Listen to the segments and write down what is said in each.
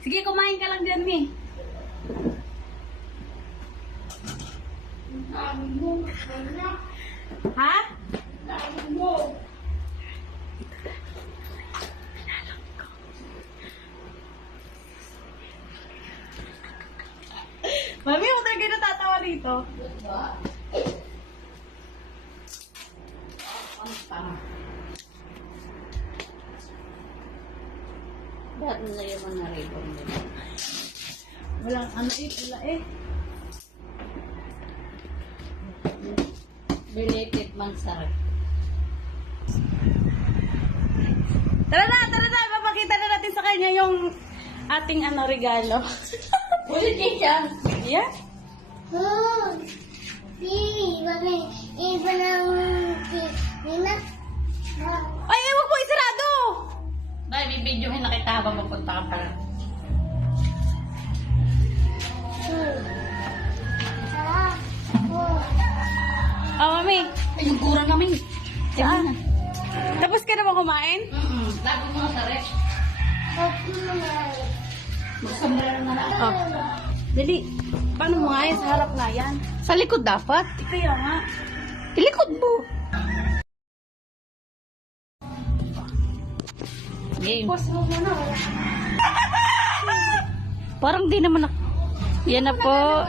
Sige, kumain ka lang dyan, Mi. Ha? Mami, mo talaga natatawa dito. Lahat na yung mga ribbon nila. Walang ano eh, wala eh. Belated mansarap. Tara na, papakita na natin sa kanya yung ating ano regalo. Ulit yan. Yeah? Oh, iba ng Nina. Ay, ewan po, isarado! Dahil bibidyohin na kita habang mapunta ka pala. Oh, Mami. Ay, yung kura namin. Saan? Tapos ka na ba kumain? Lagi mo na sa ref. Magsambrero na lang. Oh. Dali. Paano mo nga yan? Sa harap nga yan. Sa likod dapat. Kaya nga. Ilikod mo. Game. Pause mo muna. Parang di naman na. Yan na po.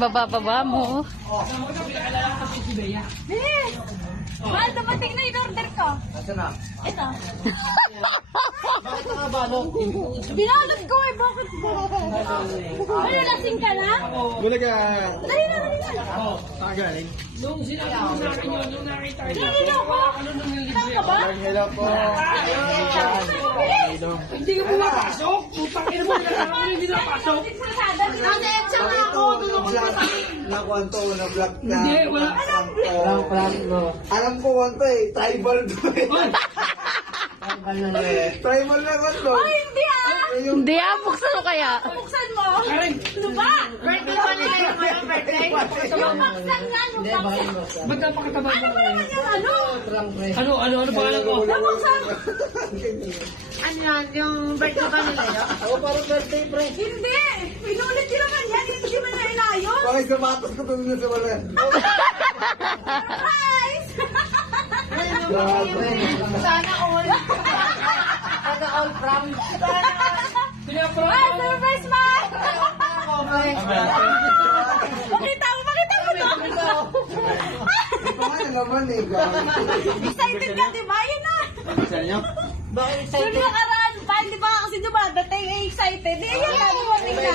Baba mo. Mahal, dumating na yung order ko. Asa na? Ito. Bakit nakabalot? Binalot ko eh. Bakit ba? Ano, lasing ka na? Mula ka. Dali na. Saan galing? Dali na ako. Saan ka ba? Hello po. Hindi ka pumapasok? Putang ina mo, hindi napasok. Nakuha to, na-vlog ka. Hindi, wala. Alam ko wanto eh, tribal to eh. Tribal na wanto. Ay, hindi ah. Hindi buksan mo kaya. Buksan mo. Karen, Ano ba? Birthday pa nila yung ano, birthday? Yung baksan nga, yung baksan. ba't napakataba mo? Ano naman yung ano? Ano pangalan ko? Yung baksan. Ano yan? Yung birthday ba nila yun? Ako parang birthday, pre. Hindi. Pinulit nyo naman yan. Hindi mo na inayon. Bakit sapatos ko tumingin sa wala? Surprise! Grabe. Sana all. Sana all from. Ah, surprise man! Makita mo to. Ito nga yung laman eh, grabe. Excited ka, di ba? Yun na. Saan niyo? Yung nakaraan pa, di ba kasi dumadating eh, excited. Eh, yan na, dumating na.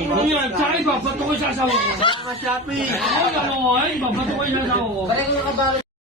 Ano yan? Tsaka ibabato ko sa asawa ko. Shopee. Ay, babato ko sa asawa ko.